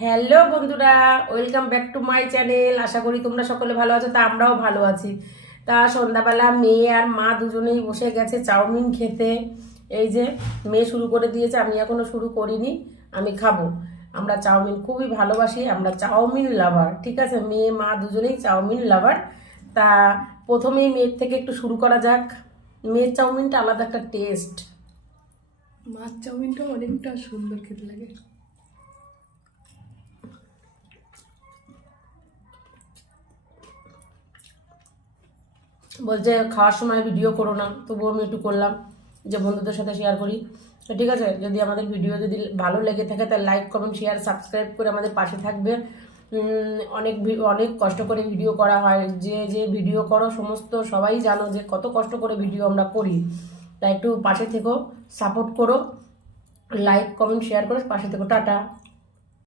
Hello বন্ধুরা, welcome back to my channel. আশা করি তোমরা সকলে ভালো আছো, তা আমরাও ভালো আছি। তা সন্ধ্যাবেলা মেয়ে আর মা দুজনেই বসে গেছে চাউমিন খেতে। এই যে মেয়ে শুরু করে দিয়েছে, আমি এখনো শুরু করিনি, আমি খাবো। আমরা চাউমিন খুবই ভালোবাসি, আমরা চাউমিন লাভার, ঠিক আছে। মেয়ে মা দুজনেই চাউমিন লাভার। তা প্রথমেই মেয়ের থেকে একটু শুরু করা যাক। মেয়ের চাউমিনটা আলাদা একটা টেস্ট। মাছ চাউমিনটা অনেকটা সুন্দর খেতে লাগে। বলছে খাওয়ার সময় ভিডিও করো না, তবুও আমি একটু করলাম, যে বন্ধুদের সাথে শেয়ার করি। তো ঠিক আছে, যদি আমাদের ভিডিও যদি ভালো লেগে থাকে তাহলে লাইক কমেন্ট শেয়ার সাবস্ক্রাইব করে আমাদের পাশে থাকবে। অনেক অনেক কষ্ট করে ভিডিও করা হয়, যে যে ভিডিও করো সমস্ত সবাই জানো যে কত কষ্ট করে ভিডিও আমরা করি। তাই একটু পাশে থেকো, সাপোর্ট করো, লাইক কমেন্ট শেয়ার করে পাশে থেকো। টাটা।